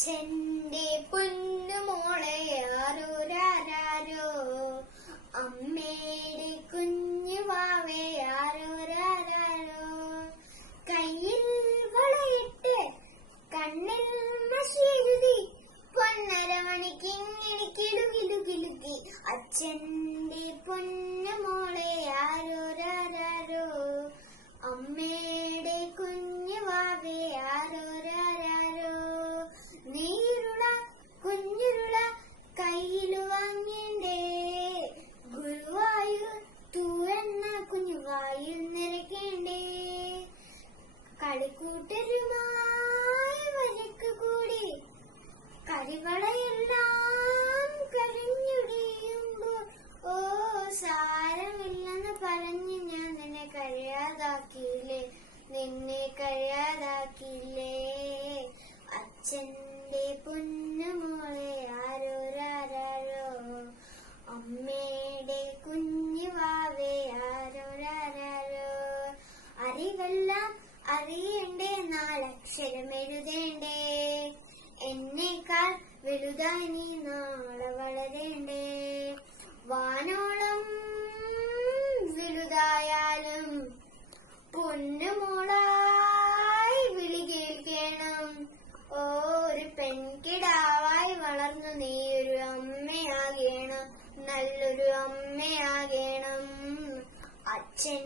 അച്ഛന്റെ പൊന്നുമോളെ ആരോരാരോ, അമ്മയുടെ കുഞ്ഞുവാവേ ആരോരാരോ. കയ്യിൽ വളയിട്ട് കണ്ണിൽ മഷിയെഴുതി പൊന്നരമണിക്കിങ്ങിണി കിലുകിലുകിലുക്കി. അച്ഛന്റെ പൊന്നുമോളെ ആരോരാരോ, അമ്മയുടെ കുഞ്ഞുവാവേ ആരോരാരോ. നീരുള കുഞ്ഞുരുള കയ്യിലു വാങ്ങേണ്ടേ, ഗുരുവായൂർ തൂവെണ്ണ കുഞ്ഞുവായിൽ നിറയ്ക്കേണ്ടേ. കളിക്കൂട്ടരുമായി വഴക്ക് കൂടി കരിവളയെല്ലാം കരിഞ്ഞുടിയുമ്പോ, ഓ സാരമില്ലെന്ന് പറഞ്ഞ് ഞാൻ നിന്നെ കഴിയാതാക്കിയില്ലേ, നിന്നെ കഴിയാതാക്കിയില്ലേ. അച്ഛന്റെ പൊന്നുമോളെ ആരോരാരോ, അമ്മയുടെ കുഞ്ഞുവാവേ ആരോരാരോ. അറിവെല്ലാം അറിയണ്ടേ, നാലക്ഷരം എഴുതേണ്ടേ, എന്നേക്കാൾ വലുതായി നീ നാളെ വളരേണ്ടേ. വാനോളം വലുതായാലും പൊന്നുമോളായി വിളി കേൾക്കണം. ഒരു പെൺകിടാവായി വളർന്നു നീ ഒരു അമ്മയാകണം, നല്ലൊരു അമ്മയാകണം. അച്ഛൻ